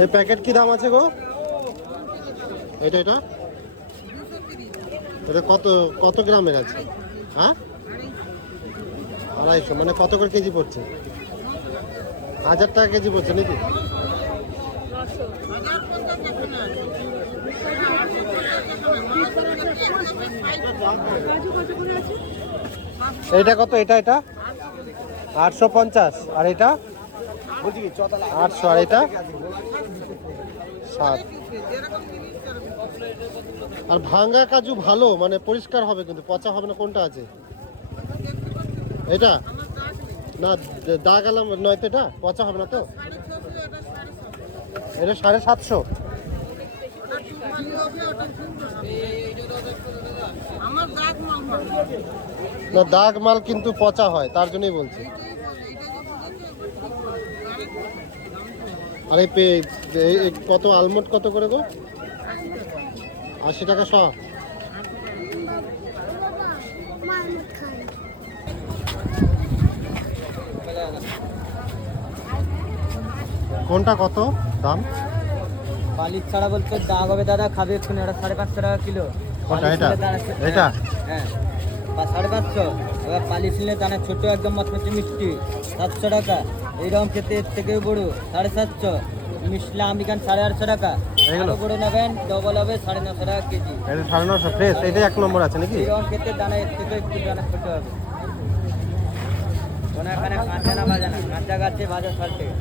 এই প্যাকেট কি দাম আছে গো? এটা এটা এটা কত কত গ্রামের আছে? হ্যাঁ, 250, মানে কত করে কেজি পড়ছে? 1000 টাকা কেজি পড়ছে নাকি? এইটা কত? এটা এটা 850, আর এটা 800, আর এটা 7। আর ভাঙ্গা কাজু ভালো, মানে পরিষ্কার হবে কিন্তু পচা হবে না। কোনটা আছে? এটা না, দাগ আলাম নয় তো, এটা পচা হবে না তো? এটা 750। না, দাগ মাল কিন্তু পচা হয়, তার জন্যই বলছি। আর এই কত আলমন্ড কত করে গো? 80 টাকা শ। কোনটা কত দাম? পালিশ ছাড়া বলতে দাগ হবে দাদা, খাবে এক্ষুনি। এটা 550 টাকা কিলো। কোনটা? এটা এটা হ্যাঁ 550। এবার পালিশ নিলে দানা ছোট একদম মচমচে মিষ্টি 700 টাকা। এইরকম খেতে এর থেকেও বড় 750। মিশলা আমেরিকান 850 টাকা। এগুলো বড় নেবেন ডবল হবে 950 টাকা কেজি। এটা 950 ফ্রেশ। এটা 1 নম্বর আছে নাকি? এইরকম খেতে দানা এর থেকে একটু দানা ছোট হবে। এখানে কাঁচা না ভাজা না, কাঁচা গাছে ভাজা 60 টাকা।